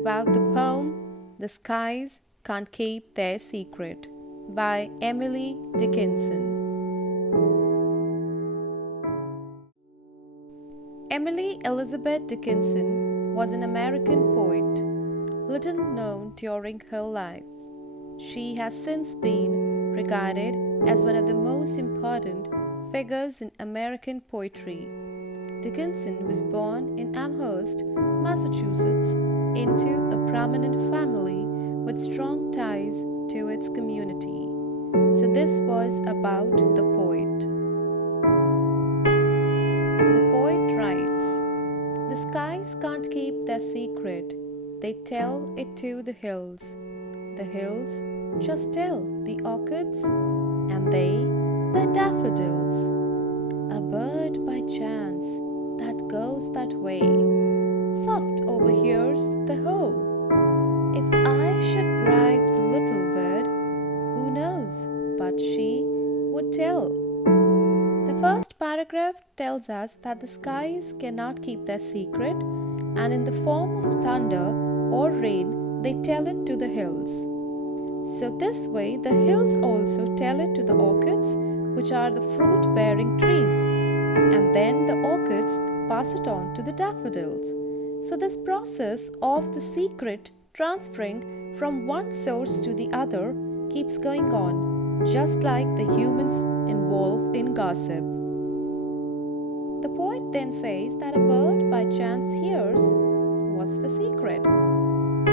about the poem The Skies Can't Keep Their Secret by Emily Dickinson. Emily Elizabeth Dickinson was an American poet, little known during her life. She has since been regarded as one of the most important figures in American poetry. Dickinson was born in Amherst, Massachusetts, into a prominent family with strong ties to its community. So this was about the poet. The poet writes, "The skies can't keep their secret. They tell it to the hills. The hills just tell the orchids, and they the daffodils. A bird by chance that goes that way soft overhears the whole. If I should bribe the little bird, who knows but she would tell." The first paragraph tells us that the skies cannot keep their secret, and in the form of thunder or rain, they tell it to the hills. So this way, the hills also tell it to the orchids, which are the fruit-bearing trees, and then the orchids pass it on to the daffodils. So this process of the secret transferring from one source to the other keeps going on, just like the humans involved in gossip. The poet then says that a bird by chance hears what's the secret.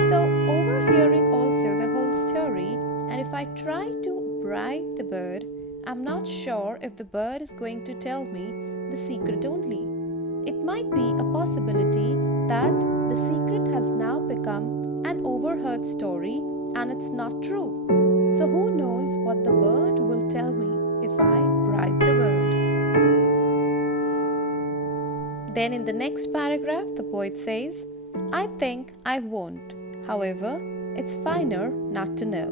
So overhearing also the whole story, and if I try to bribe the bird, I'm not sure if the bird is going to tell me the secret only. It might be a possibility that the secret has now become an overheard story and it's not true. So who knows what the bird will tell me if I bribe the bird. Then in the next paragraph, the poet says, "I think I won't. However, it's finer not to know.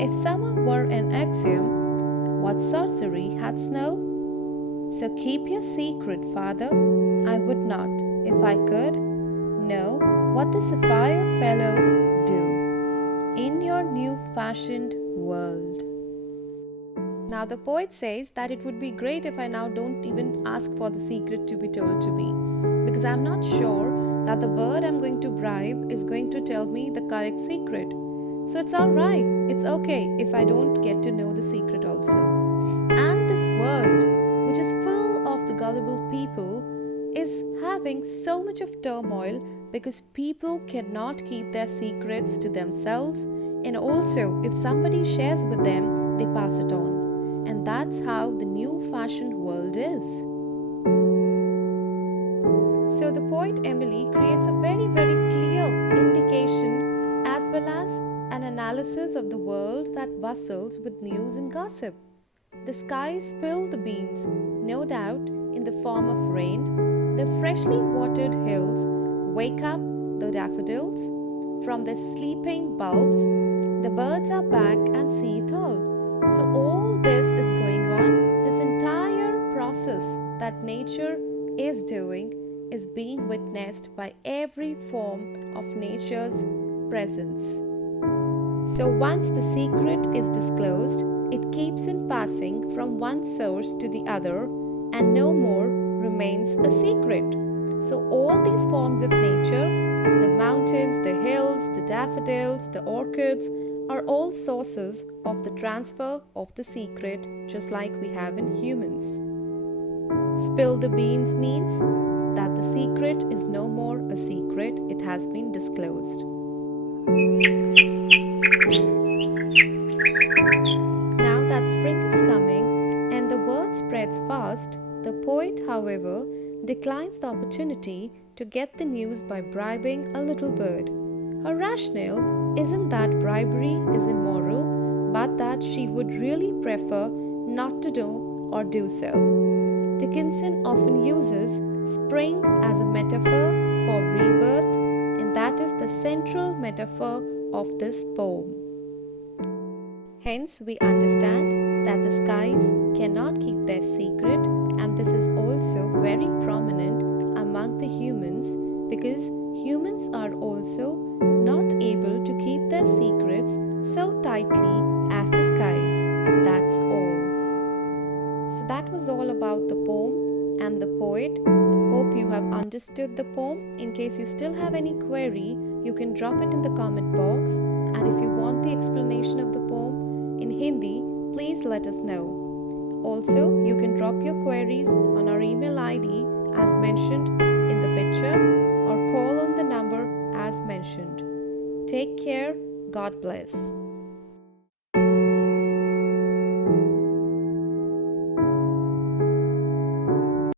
If summer were an axiom, what sorcery had snow? So keep your secret, father. I would not, if I could, know what the sapphire fellows do in your new-fashioned world." Now the poet says that it would be great if I now don't even ask for the secret to be told to me, because I'm not sure that the bird I'm going to bribe is going to tell me the correct secret. So it's alright, it's okay if I don't get to know the secret also. And this world, which is full of the gullible people, is having so much of turmoil because people cannot keep their secrets to themselves, and also if somebody shares with them, they pass it on. And that's how the new-fashioned world is. So the poet Emily creates a very, very clear indication as well as an analysis of the world that bustles with news and gossip. The skies spill the beans, no doubt in the form of rain. The freshly watered hills wake up the daffodils from their sleeping bulbs. The birds are back and see it all. So all this is going on. This entire process that nature is doing is being witnessed by every form of nature's presence. So once the secret is disclosed, it keeps on passing from one source to the other, and no more remains a secret. So all these forms of nature, the mountains, the hills, the daffodils, the orchids, are all sources of the transfer of the secret, just like we have in humans. Spill the beans means that the secret is no more a secret, it has been disclosed. Now that spring is coming and the word spreads fast, the poet, however, declines the opportunity to get the news by bribing a little bird. Her rationale isn't that bribery is immoral, but that she would really prefer not to do or do so. Dickinson often uses spring as a metaphor for rebirth, and that is the central metaphor of this poem. Hence, we understand that the skies cannot keep their secret, and this is also very prominent among the humans because humans are also was all about the poem and the poet. Hope you have understood the poem. In case you still have any query, you can drop it in the comment box. And if you want the explanation of the poem in Hindi, please let us know. Also, you can drop your queries on our email ID as mentioned in the picture or call on the number as mentioned. Take care. God bless.